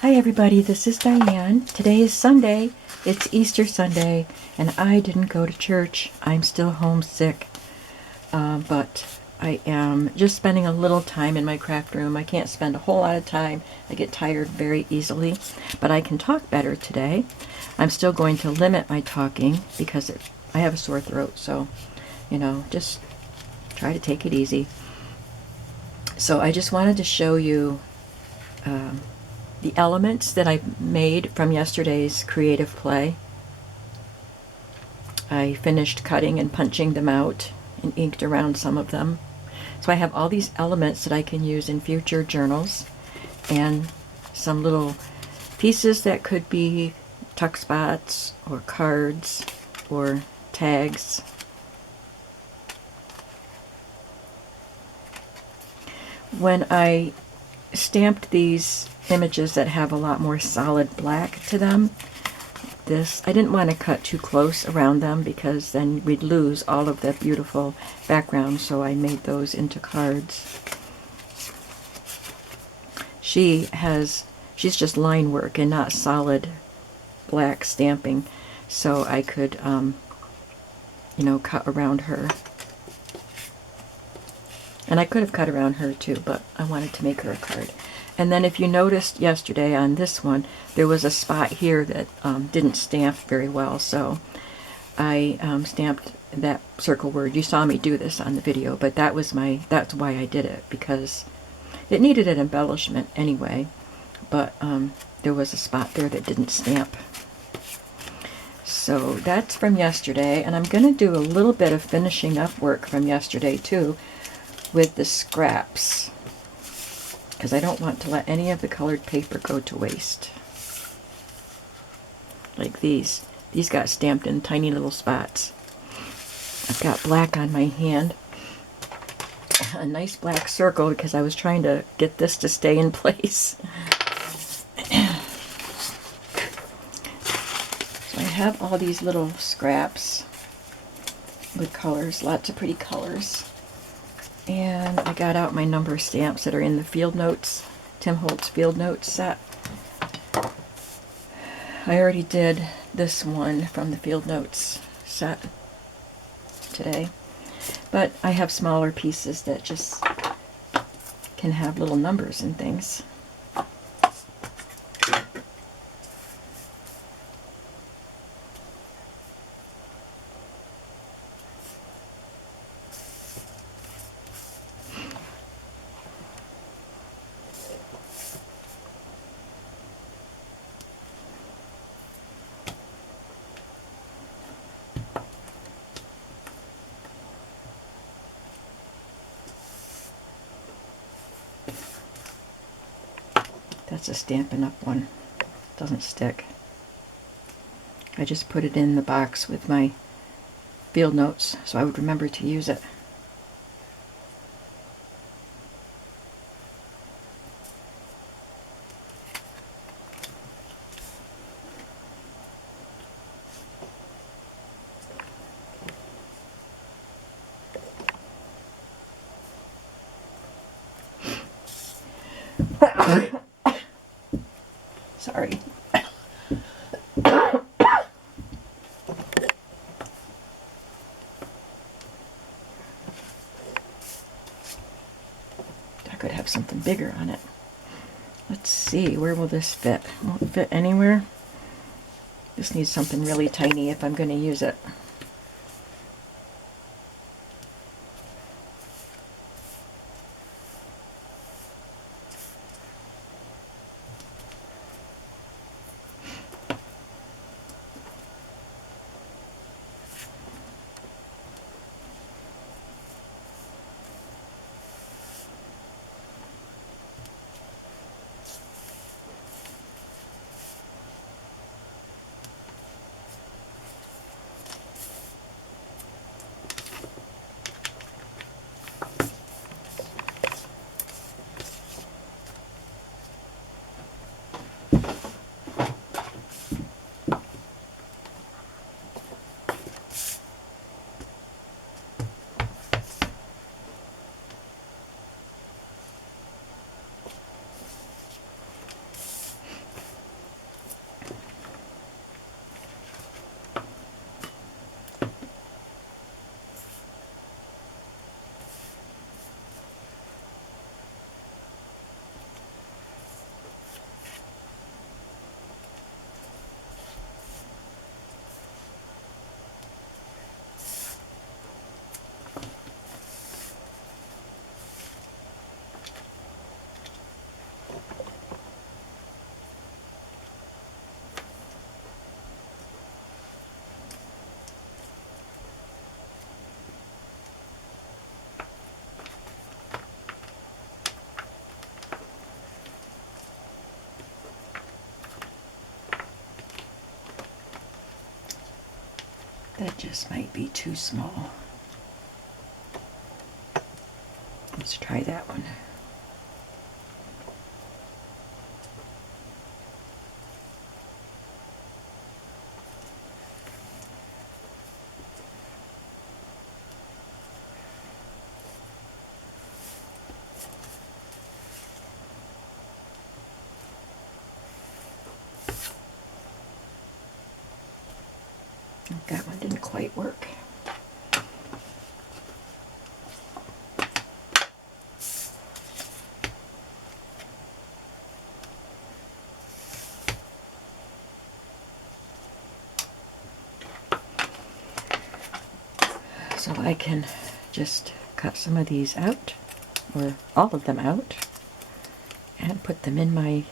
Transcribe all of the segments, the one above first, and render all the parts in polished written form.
Hi everybody, this is Diane. Today is Sunday. It's Easter Sunday, and I didn't go to church. I'm still homesick, but I am just spending a little time in my craft room. I can't spend a whole lot of time. I get tired very easily, but I can talk better today. I'm still going to limit my talking because I have a sore throat, so, just try to take it easy. So I just wanted to show you the elements that I made from yesterday's creative play. I finished cutting and punching them out and inked around some of them. So I have all these elements that I can use in future journals, and some little pieces that could be tuck spots or cards or tags. When I stamped these images that have a lot more solid black to them, I didn't want to cut too close around them because then we'd lose all of the beautiful background, so I made those into cards. She's just line work and not solid black stamping, so I could cut around her. And I could have cut around her too, but I wanted to make her a card. And then if you noticed yesterday on this one, there was a spot here that didn't stamp very well, so I stamped that circle word. You saw me do this on the video, but that's why I did it, because it needed an embellishment anyway, but there was a spot there that didn't stamp. So that's from yesterday, and I'm going to do a little bit of finishing up work from yesterday too with the scraps, because I don't want to let any of the colored paper go to waste. Like these. These got stamped in tiny little spots. I've got black on my hand. A nice black circle because I was trying to get this to stay in place. So I have all these little scraps with colors, lots of pretty colors. And I got out my number stamps that are in the Field Notes, Tim Holtz Field Notes set. I already did this one from the Field Notes set today, but I have smaller pieces that just can have little numbers and things. That's a Stampin' Up! One. Doesn't stick. I just put it in the box with my Field Notes so I would remember to use it. Sorry. I could have something bigger on it. Let's see, where will this fit? Won't fit anywhere. This needs something really tiny if I'm going to use it. That just might be too small. Let's try that one. That one didn't quite work. So I can just cut some of these out, or all of them out, and put them in my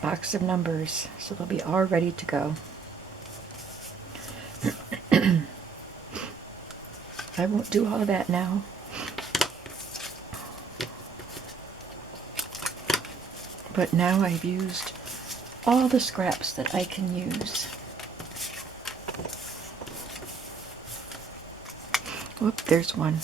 box of numbers so they'll be all ready to go. I won't do all of that now. But now I've used all the scraps that I can use. Whoop, there's one.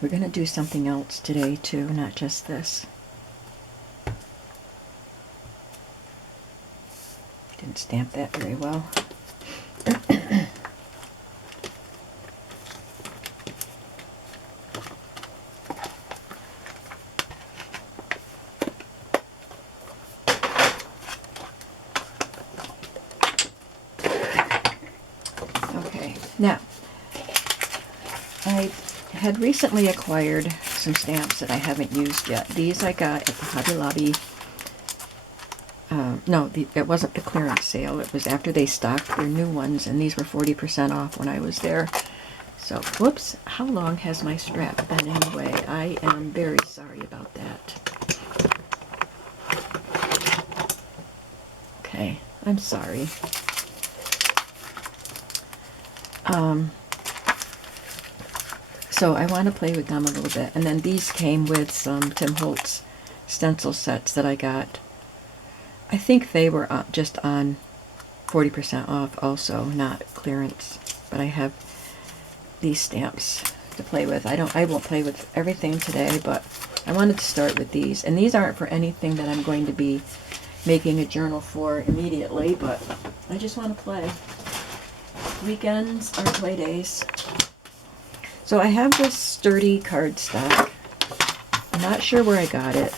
We're going to do something else today too, not just this. Didn't stamp that very well. Okay, now I had recently acquired some stamps that I haven't used yet. These I got at the Hobby Lobby. No, it wasn't the clearance sale. It was after they stocked their new ones, and these were 40% off when I was there. So, whoops, how long has my strap been anyway? I am very sorry about that. Okay, I'm sorry. So I want to play with them a little bit. And then these came with some Tim Holtz stencil sets that I got. I think they were just on 40% off also, not clearance. But I have these stamps to play with. I won't play with everything today, but I wanted to start with these. And these aren't for anything that I'm going to be making a journal for immediately, but I just want to play. Weekends are play days. So I have this sturdy cardstock. I'm not sure where I got it,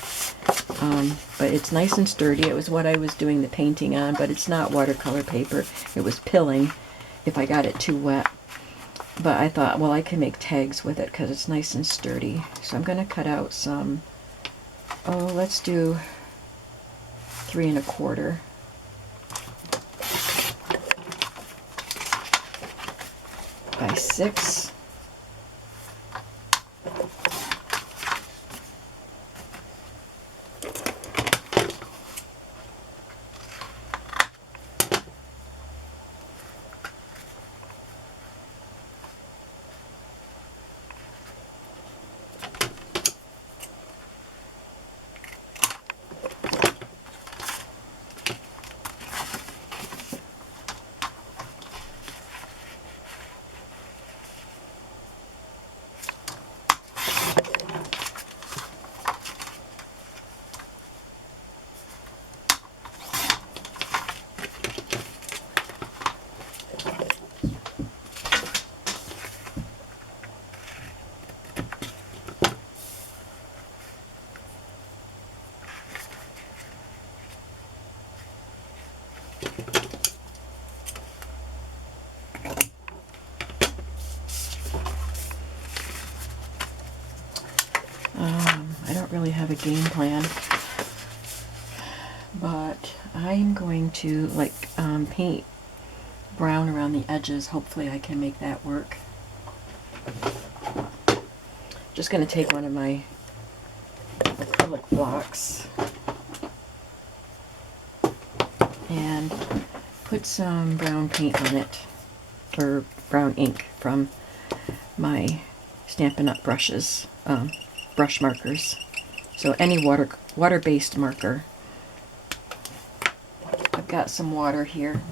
but it's nice and sturdy. It was what I was doing the painting on, but it's not watercolor paper. It was pilling if I got it too wet. But I thought, well, I can make tags with it because it's nice and sturdy. So I'm going to cut out some, let's do 3 1/4. By 6. I don't really have a game plan, but I'm going to paint brown around the edges. Hopefully I can make that work. Just going to take one of my acrylic blocks and put some brown paint on it, or brown ink from my Stampin' Up! Brushes, brush markers. So any water-based marker. I've got some water here.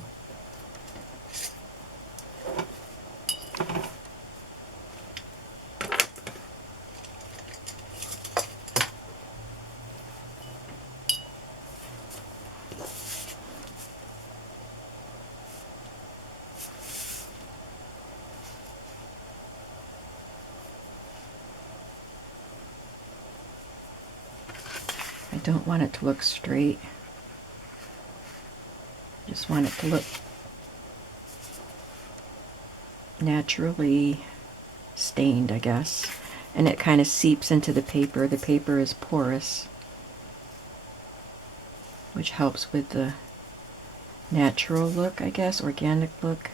I don't want it to look straight. I just want it to look naturally stained, I guess. And it kind of seeps into the paper. The paper is porous, which helps with the natural look, I guess, organic look.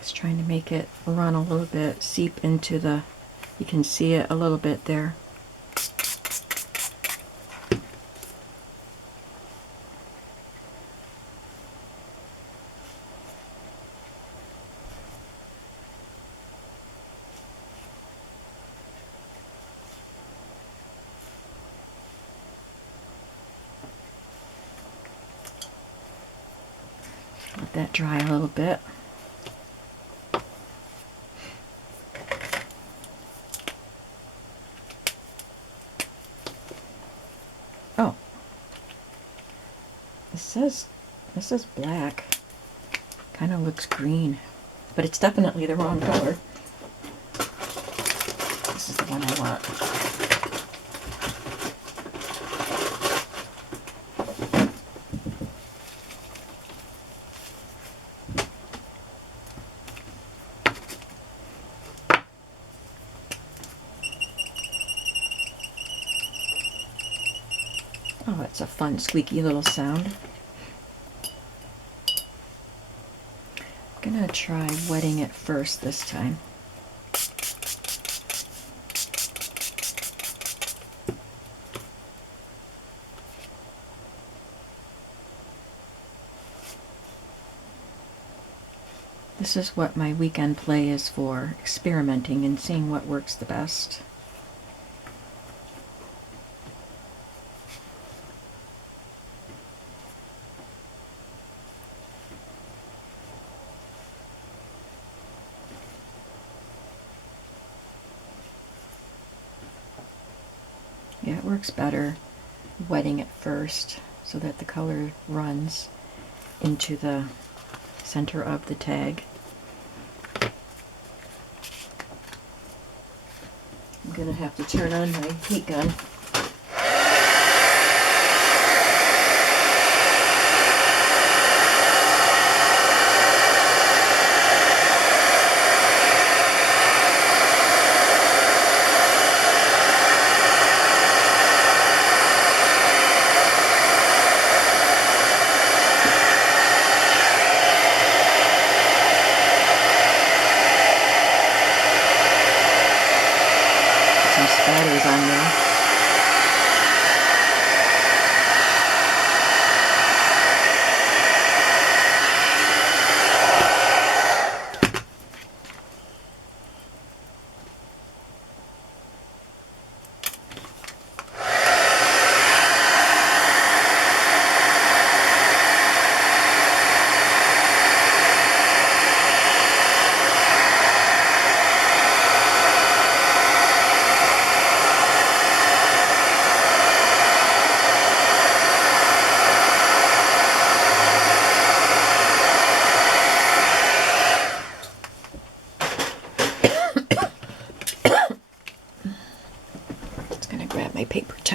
Just trying to make it run a little bit, seep into the, you can see it a little bit there. Let that dry a little bit. Oh, this says black. Kind of looks green, but it's definitely the wrong color. This is the one I want. Oh, it's a fun squeaky little sound. I'm gonna try wetting it first this time. This is what my weekend play is for, experimenting and seeing what works the best. Yeah, it works better wetting it first so that the color runs into the center of the tag. I'm gonna have to turn on my heat gun. Spatters on there.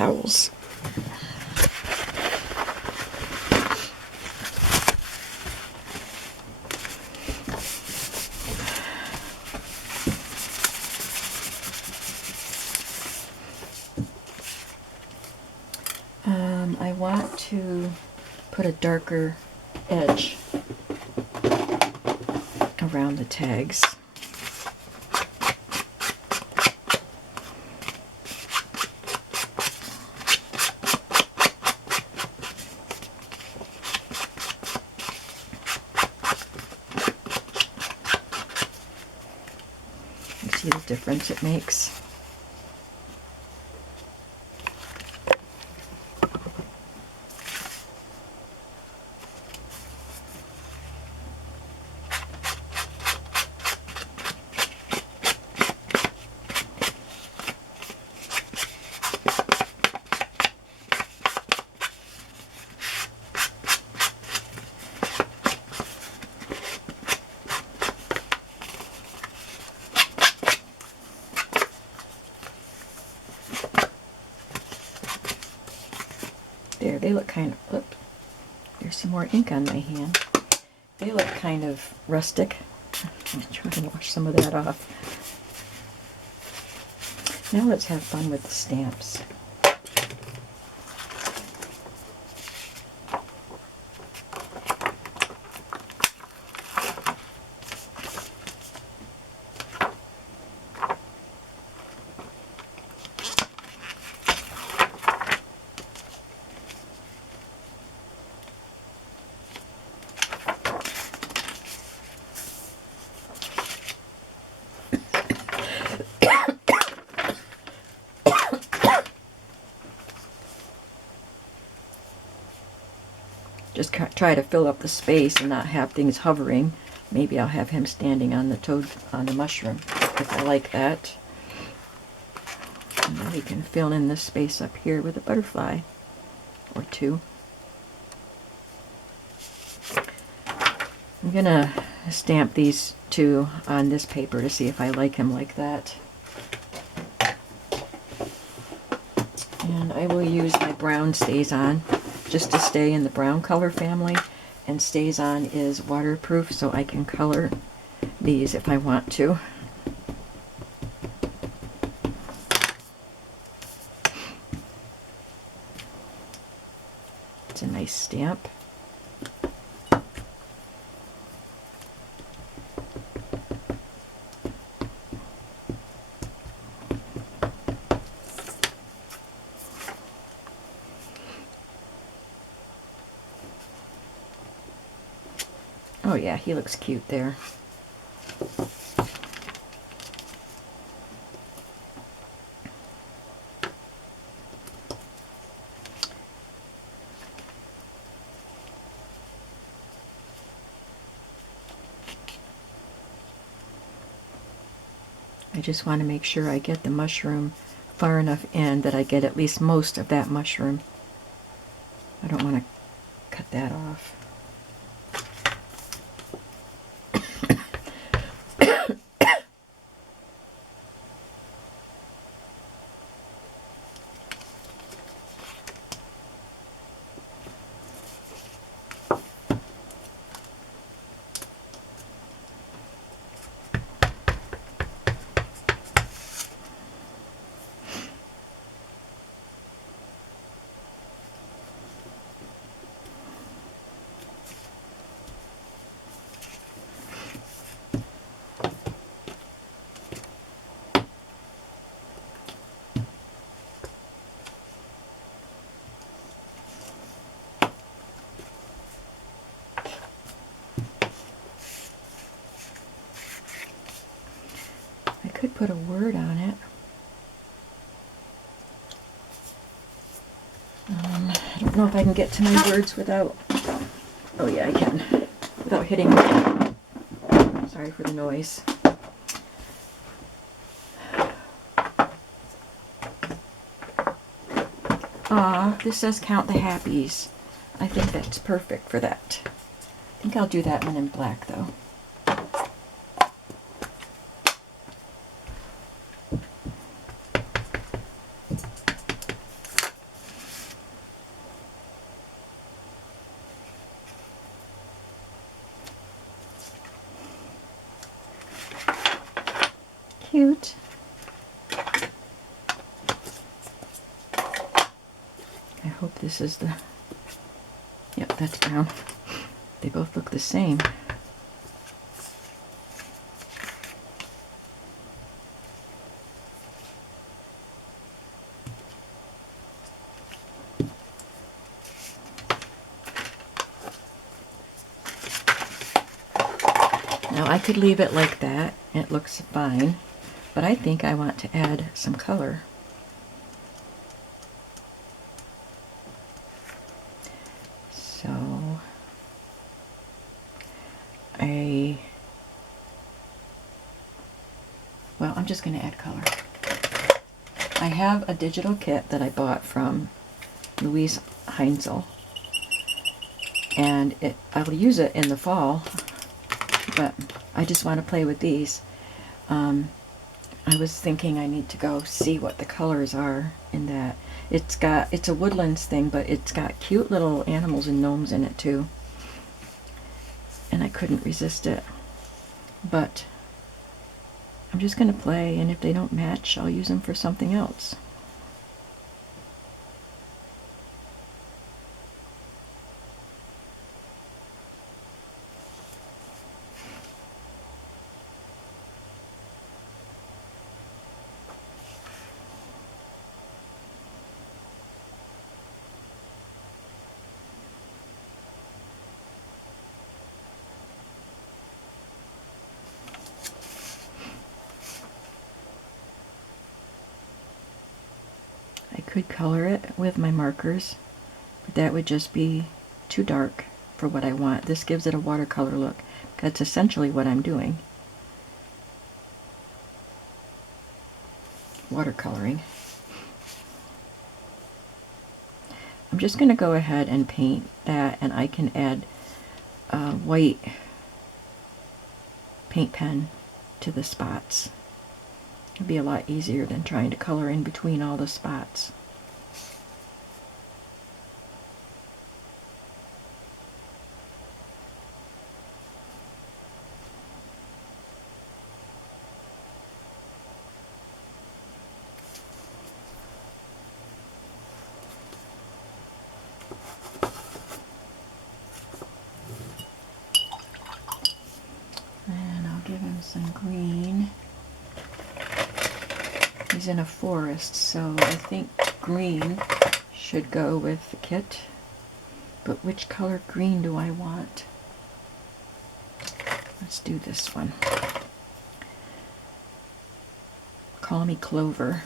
towels. I want to put a darker edge around the tags. You see the difference it makes? There, they look kind of, oops, there's some more ink on my hand. They look kind of rustic. I'm trying to wash some of that off. Now let's have fun with the stamps. Just try to fill up the space and not have things hovering. Maybe I'll have him standing on the toad, on the mushroom, if I like that. And then we can fill in this space up here with a butterfly or two. I'm gonna stamp these two on this paper to see if I like him like that. And I will use my brown Stays On just to stay in the brown color family, and Stays On is waterproof, so I can color these if I want to. It's a nice stamp. Oh yeah, he looks cute there. I just want to make sure I get the mushroom far enough in that I get at least most of that mushroom. I don't want to cut that off. I could put a word on it. I don't know if I can get to my words without, oh yeah I can, without hitting, sorry for the noise. This says count the happies. I think that's perfect for that. I think I'll do that one in black though. cute. I hope this is the... Yep, that's brown. They both look the same. Now I could leave it like that. It looks fine. But I think I want to add some color. So well, I'm just going to add color. I have a digital kit that I bought from Louise Heinzel, and I'll use it in the fall, but I just want to play with these. I was thinking I need to go see what the colors are in that. It's a woodlands thing, but it's got cute little animals and gnomes in it too. And I couldn't resist it. But I'm just going to play, and if they don't match, I'll use them for something else. I could color it with my markers, but that would just be too dark for what I want. This gives it a watercolor look. That's essentially what I'm doing. Watercoloring. I'm just going to go ahead and paint that, and I can add a white paint pen to the spots. It'd be a lot easier than trying to color in between all the spots. And I'll give him some green. He's in a forest, so I think green should go with the kit. But which color green do I want? Let's do this one. Call me Clover.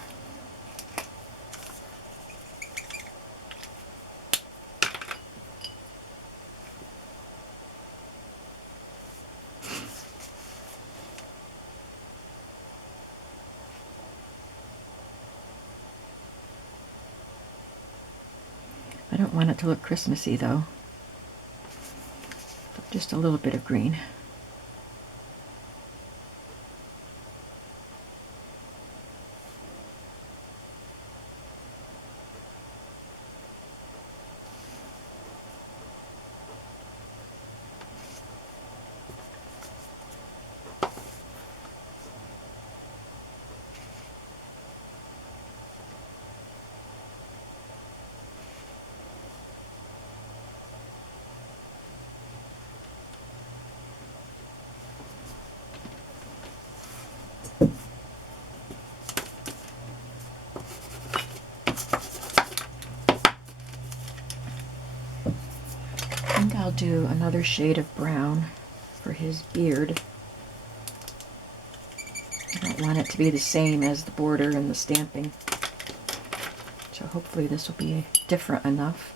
I don't want it to look Christmassy though. Just a little bit of green. I think I'll do another shade of brown for his beard. I don't want it to be the same as the border and the stamping. So hopefully this will be different enough.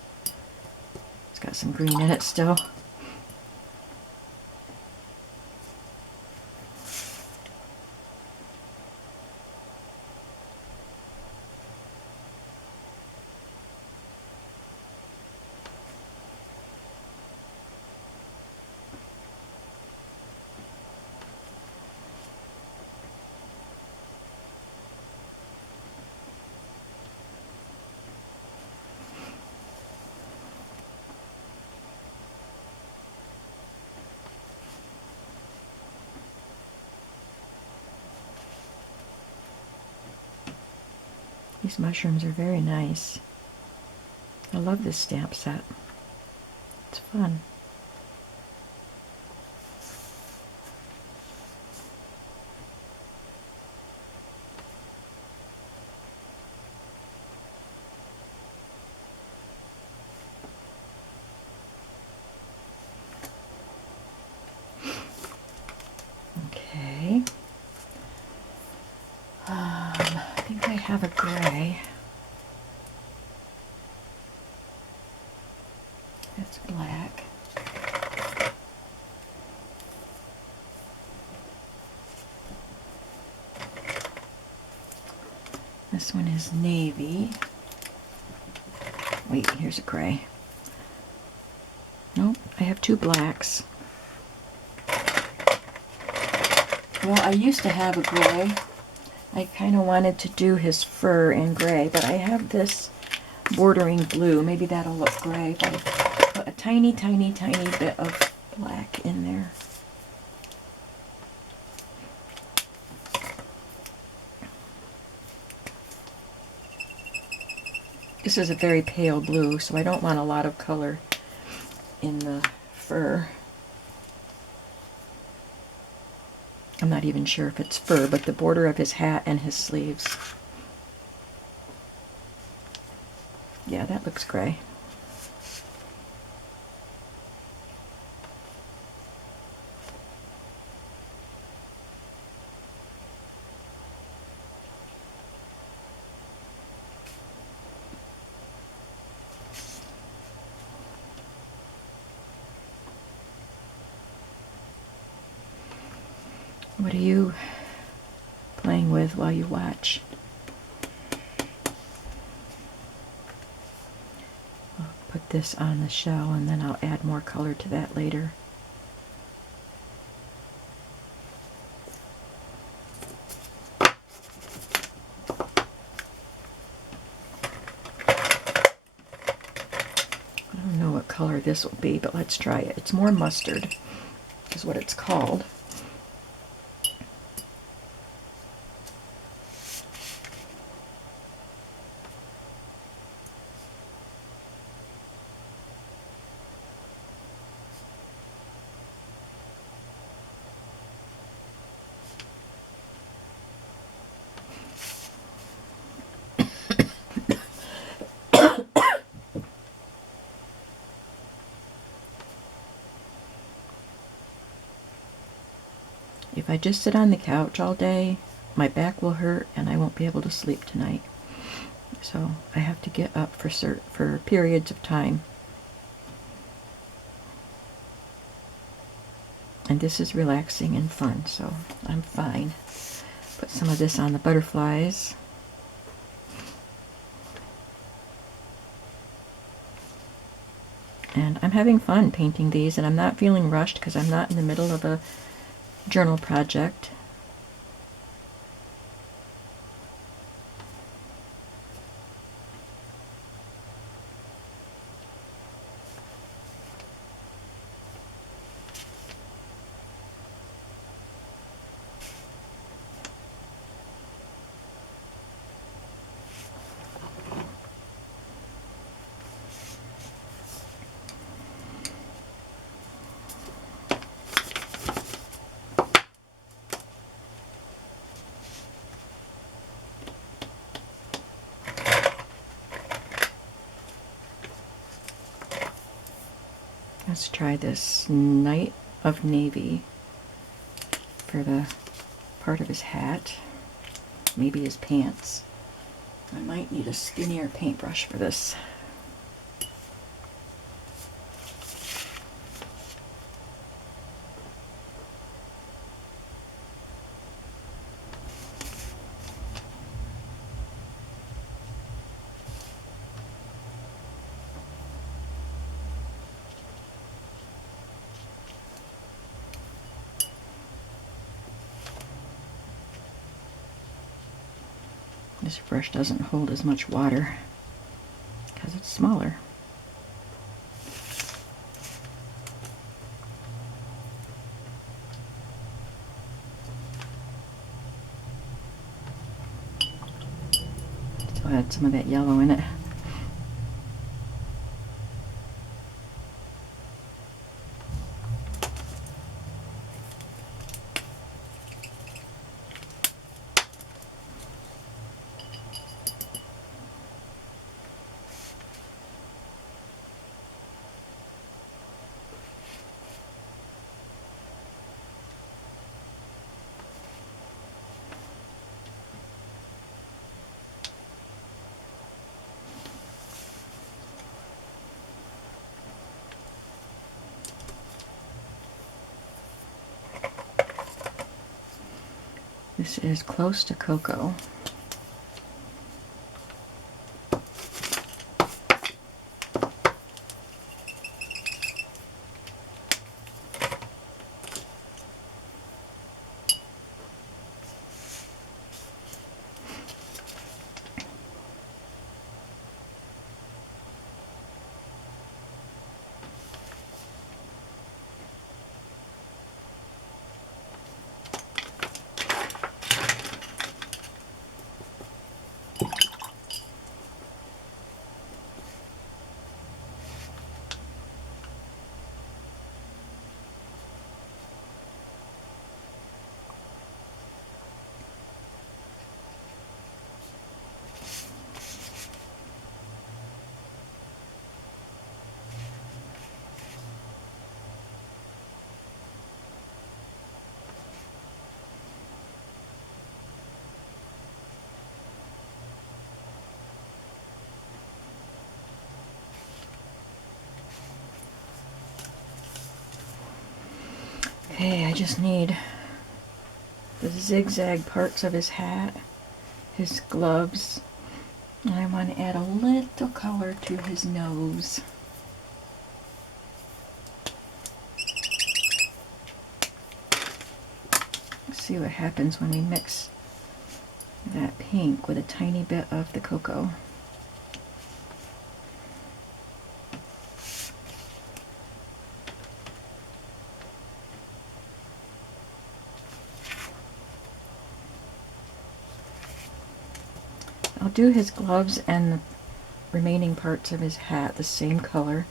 It's got some green in it still. These mushrooms are very nice. I love this stamp set. It's fun. Okay. I think I have a gray. That's black. This one is navy. Wait, here's a gray. Nope, I have two blacks. Well, I used to have a gray. I kind of wanted to do his fur in gray, but I have this bordering blue. Maybe that'll look gray, but I put a tiny, tiny, tiny bit of black in there. This is a very pale blue, so I don't want a lot of color in the fur. I'm not even sure if it's fur, but the border of his hat and his sleeves. Yeah, that looks gray. What are you playing with while you watch? I'll put this on the shell and then I'll add more color to that later. I don't know what color this will be, but let's try it. It's more mustard, is what it's called. If I just sit on the couch all day, my back will hurt and I won't be able to sleep tonight. So I have to get up for periods of time. And this is relaxing and fun, so I'm fine. Put some of this on the butterflies. And I'm having fun painting these, and I'm not feeling rushed because I'm not in the middle of a journal project. Let's try this Night of Navy for the part of his hat, maybe his pants. I might need a skinnier paintbrush for this. This brush doesn't hold as much water because it's smaller. Still add some of that yellow in it. This is close to cocoa. Okay, I just need the zigzag parts of his hat, his gloves, and I want to add a little color to his nose. Let's see what happens when we mix that pink with a tiny bit of the cocoa. I'll do his gloves and the remaining parts of his hat the same color,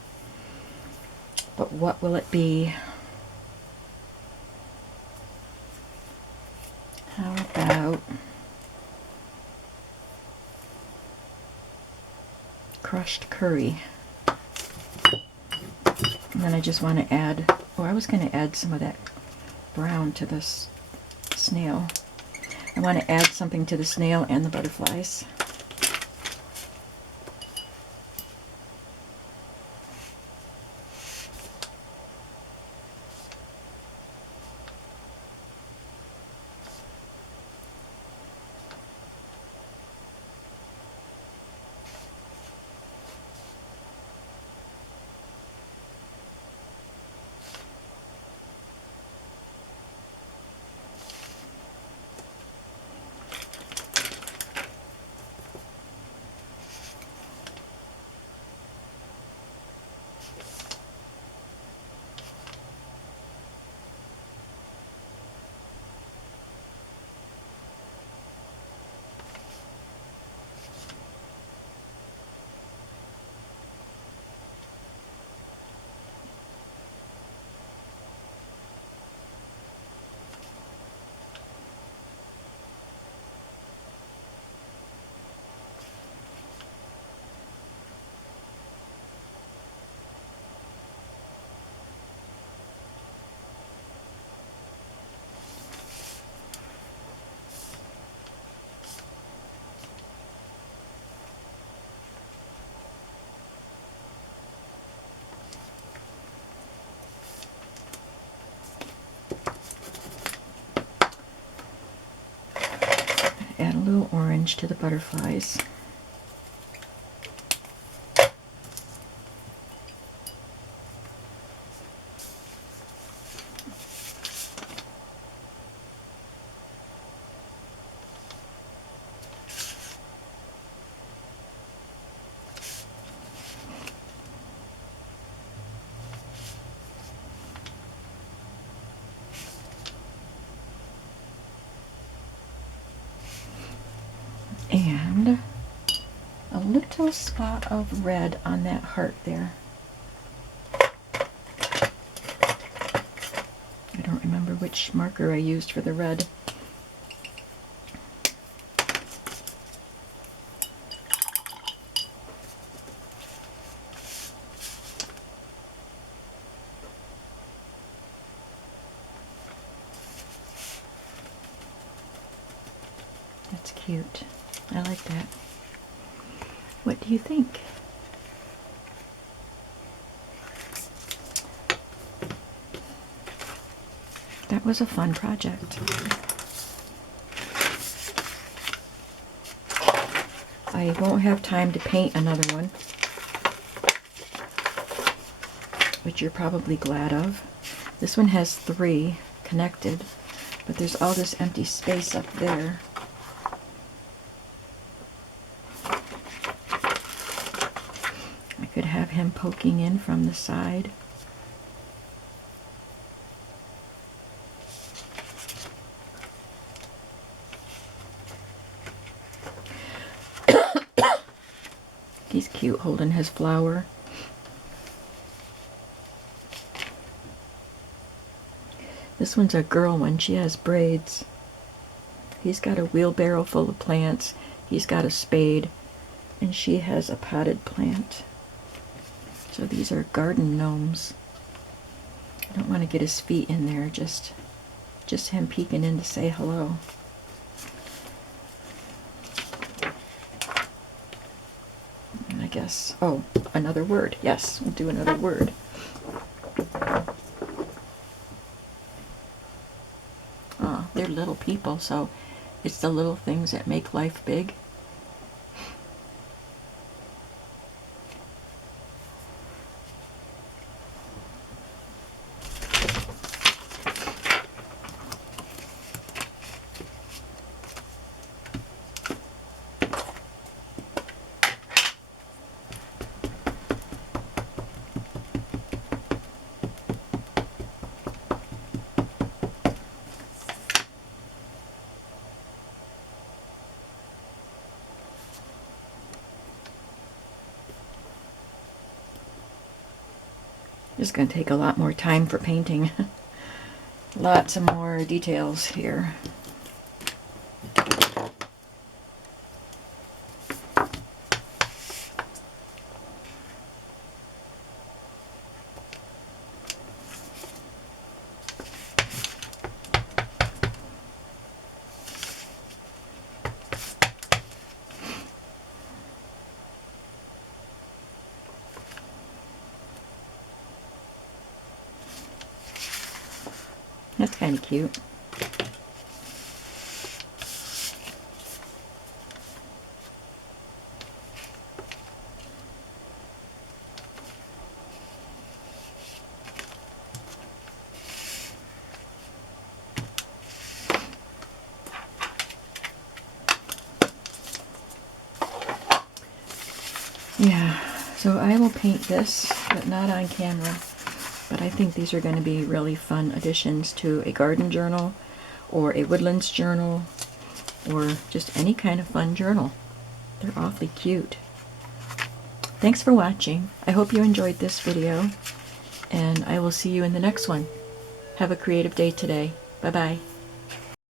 but what will it be? How about crushed curry? And then I just want to add, I was going to add some of that brown to this snail. I want to add something to the snail and the butterflies. Add a little orange to the butterflies. And little spot of red on that heart there. I don't remember which marker I used for the red. That's cute. I like that. What do you think? That was a fun project. I won't have time to paint another one, which you're probably glad of. This one has 3 connected, but there's all this empty space up there. I could have him poking in from the side. He's cute holding his flower. This one's a girl one. She has braids. He's got a wheelbarrow full of plants. He's got a spade. And she has a potted plant. So these are garden gnomes. I don't want to get his feet in there. Just him peeking in to say hello. I guess, oh, another word. Yes, we'll do another word. Oh, they're little people, so it's the little things that make life big. It's going to take a lot more time for painting. Lots of more details here. That's kind of cute. Yeah, so I will paint this, but not on camera. But I think these are going to be really fun additions to a garden journal, or a woodlands journal, or just any kind of fun journal. They're awfully cute. Thanks for watching. I hope you enjoyed this video, and I will see you in the next one. Have a creative day today. Bye-bye.